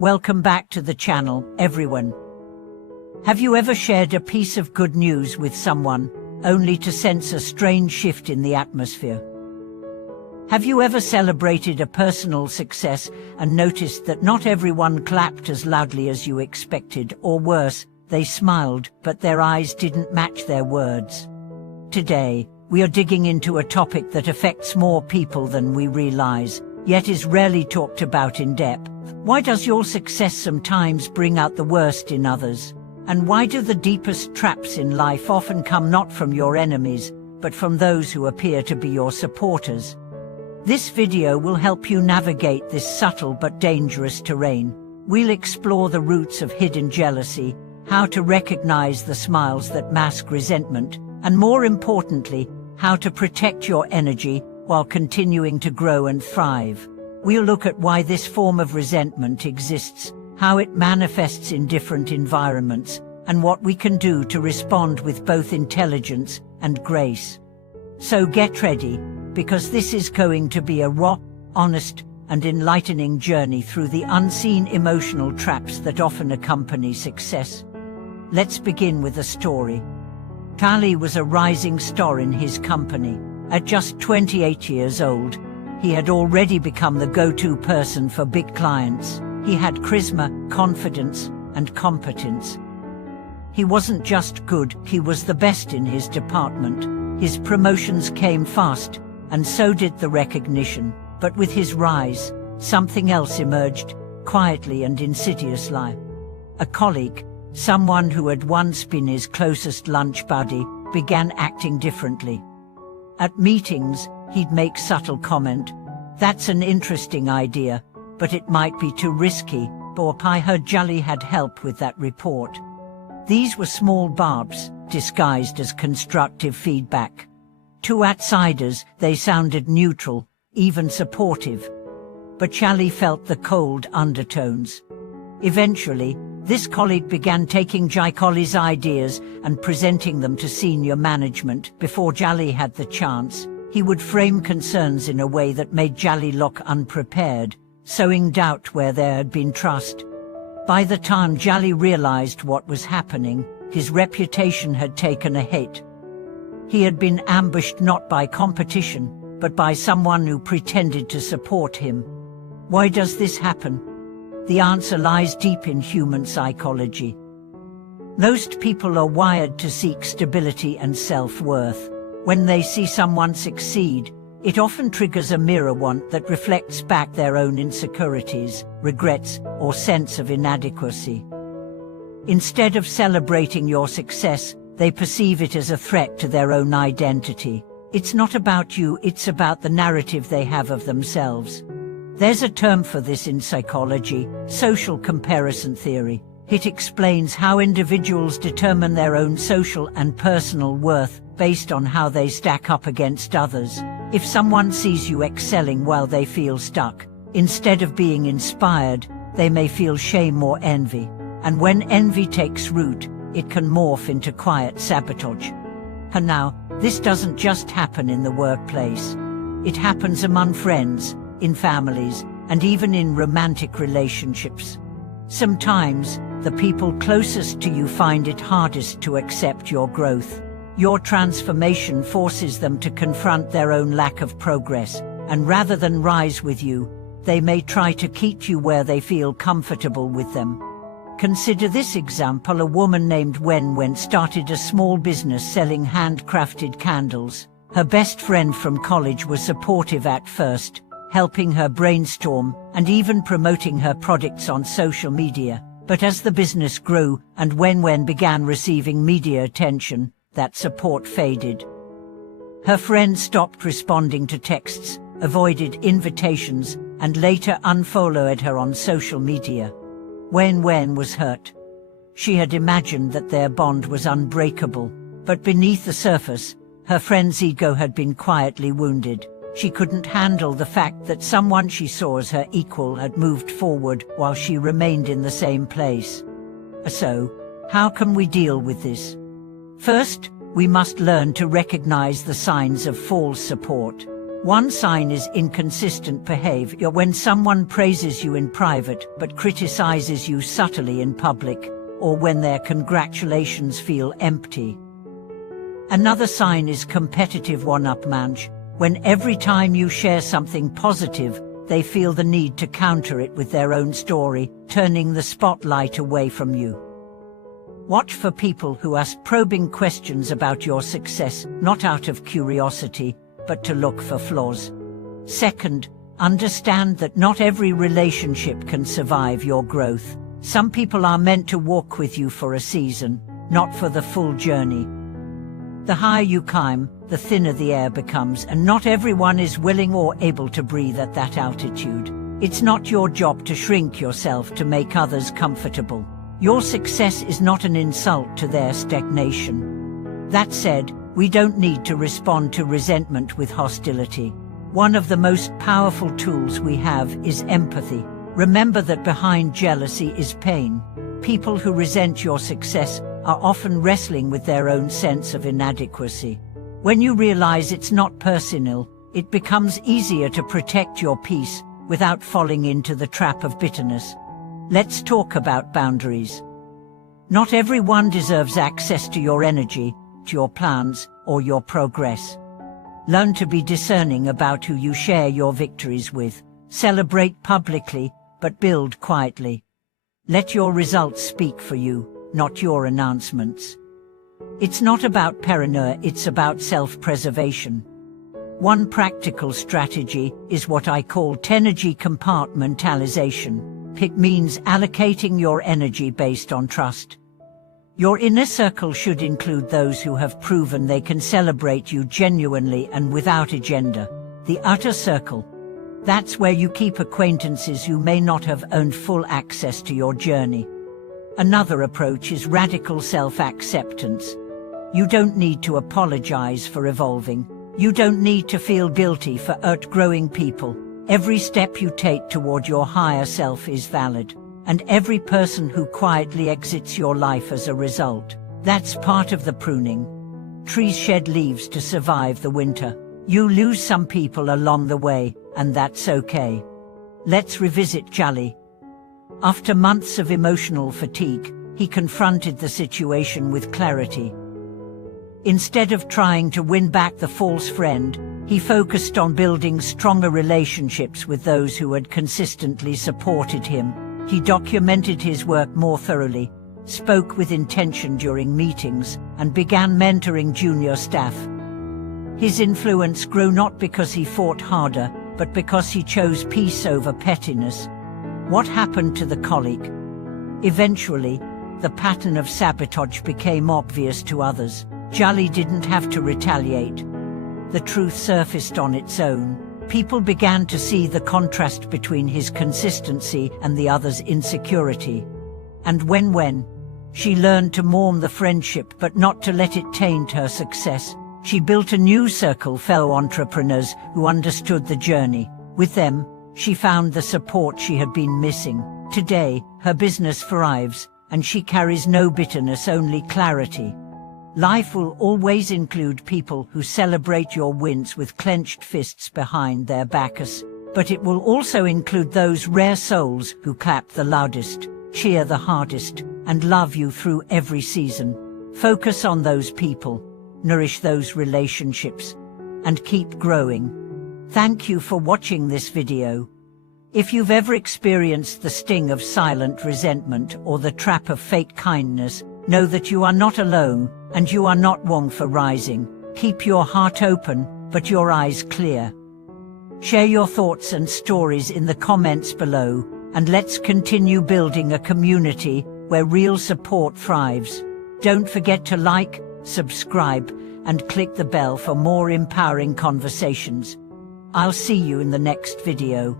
Welcome back to the channel, everyone. Have you ever shared a piece of good news with someone, only to sense a strange shift in the atmosphere? Have you ever celebrated a personal success and noticed that not everyone clapped as loudly as you expected, or worse, they smiled, but their eyes didn't match their words? Today, we are digging into a topic that affects more people than we realize, yet is rarely talked about in depth. Why does your success sometimes bring out the worst in others? And why do the deepest traps in life often come not from your enemies, but from those who appear to be your supporters? This video will help you navigate this subtle but dangerous terrain. We'll explore the roots of hidden jealousy, how to recognize the smiles that mask resentment, and more importantly, how to protect your energy while continuing to grow and thrive. We'll look at why this form of resentment exists, how it manifests in different environments, and what we can do to respond with both intelligence and grace. So get ready, because this is going to be a raw, honest, and enlightening journey through the unseen emotional traps that often accompany success. Let's begin with a story. Charlie was a rising star in his company. At just 28 years old, he had already become the go-to person for big clients. He had charisma, confidence, and competence. He wasn't just good, he was the best in his department. His promotions came fast, and so did the recognition. But with his rise, something else emerged, quietly and insidiously. A colleague, someone who had once been his closest lunch buddy, began acting differently. At meetings, he'd make subtle comment, "That's an interesting idea, but it might be too risky," or "I heard Jolly had help with that report." These were small barbs, disguised as constructive feedback. To outsiders, they sounded neutral, even supportive. But Charlie felt the cold undertones. Eventually, this colleague began taking Jolly's ideas and presenting them to senior management. Before Jolly had the chance, he would frame concerns in a way that made Jolly look unprepared, sowing doubt where there had been trust. By the time Jolly realized what was happening, his reputation had taken a hit. He had been ambushed not by competition, but by someone who pretended to support him. Why does this happen? The answer lies deep in human psychology. Most people are wired to seek stability and self-worth. When they see someone succeed, it often triggers a mirror want that reflects back their own insecurities, regrets, or sense of inadequacy. Instead of celebrating your success, they perceive it as a threat to their own identity. It's not about you, it's about the narrative they have of themselves. There's a term for this in psychology, social comparison theory. It explains how individuals determine their own social and personal worth based on how they stack up against others. If someone sees you excelling while they feel stuck, instead of being inspired, they may feel shame or envy. And when envy takes root, it can morph into quiet sabotage. And now, this doesn't just happen in the workplace. It happens among friends, in families, and even in romantic relationships. Sometimes, the people closest to you find it hardest to accept your growth. Your transformation forces them to confront their own lack of progress, and rather than rise with you, they may try to keep you where they feel comfortable with them. Consider this example: a woman named Wen started a small business selling handcrafted candles. Her best friend from college was supportive at first, helping her brainstorm and even promoting her products on social media. But as the business grew and Wen began receiving media attention, that support faded. Her friend stopped responding to texts, avoided invitations, and later unfollowed her on social media. Wen was hurt. She had imagined that their bond was unbreakable, but beneath the surface, her friend's ego had been quietly wounded. She couldn't handle the fact that someone she saw as her equal had moved forward while she remained in the same place. So, how can we deal with this? First, we must learn to recognize the signs of false support. One sign is inconsistent behavior, when someone praises you in private but criticizes you subtly in public, or when their congratulations feel empty. Another sign is competitive one-upmanship, when every time you share something positive, they feel the need to counter it with their own story, turning the spotlight away from you. Watch for people who ask probing questions about your success, not out of curiosity, but to look for flaws. Second, understand that not every relationship can survive your growth. Some people are meant to walk with you for a season, not for the full journey. The higher you climb, the thinner the air becomes, and not everyone is willing or able to breathe at that altitude. It's not your job to shrink yourself to make others comfortable. Your success is not an insult to their stagnation. That said, we don't need to respond to resentment with hostility. One of the most powerful tools we have is empathy. Remember that behind jealousy is pain. People who resent your success are often wrestling with their own sense of inadequacy. When you realize it's not personal, it becomes easier to protect your peace without falling into the trap of bitterness. Let's talk about boundaries. Not everyone deserves access to your energy, to your plans, or your progress. Learn to be discerning about who you share your victories with. Celebrate publicly, but build quietly. Let your results speak for you, not your announcements. It's not about paranoia, it's about self-preservation. One practical strategy is what I call energy compartmentalization. It means allocating your energy based on trust. Your inner circle should include those who have proven they can celebrate you genuinely and without agenda. The outer circle, that's where you keep acquaintances who may not have earned full access to your journey. Another approach is radical self-acceptance. You don't need to apologize for evolving. You don't need to feel guilty for outgrowing people. Every step you take toward your higher self is valid. And every person who quietly exits your life as a result. That's part of the pruning. Trees shed leaves to survive the winter. You lose some people along the way, and that's okay. Let's revisit Jali. After months of emotional fatigue, he confronted the situation with clarity. Instead of trying to win back the false friend, he focused on building stronger relationships with those who had consistently supported him. He documented his work more thoroughly, spoke with intention during meetings, and began mentoring junior staff. His influence grew not because he fought harder, but because he chose peace over pettiness. What happened to the colleague? Eventually, the pattern of sabotage became obvious to others. Jali didn't have to retaliate. The truth surfaced on its own. People began to see the contrast between his consistency and the other's insecurity. And when she learned to mourn the friendship but not to let it taint her success, she built a new circle of fellow entrepreneurs who understood the journey. With them, she found the support she had been missing. Today, her business thrives, and she carries no bitterness, only clarity. Life will always include people who celebrate your wins with clenched fists behind their backs, but it will also include those rare souls who clap the loudest, cheer the hardest, and love you through every season. Focus on those people, nourish those relationships, and keep growing. Thank you for watching this video. If you've ever experienced the sting of silent resentment or the trap of fake kindness, know that you are not alone, and you are not wrong for rising. Keep your heart open, but your eyes clear. Share your thoughts and stories in the comments below, and let's continue building a community where real support thrives. Don't forget to like, subscribe, and click the bell for more empowering conversations. I'll see you in the next video.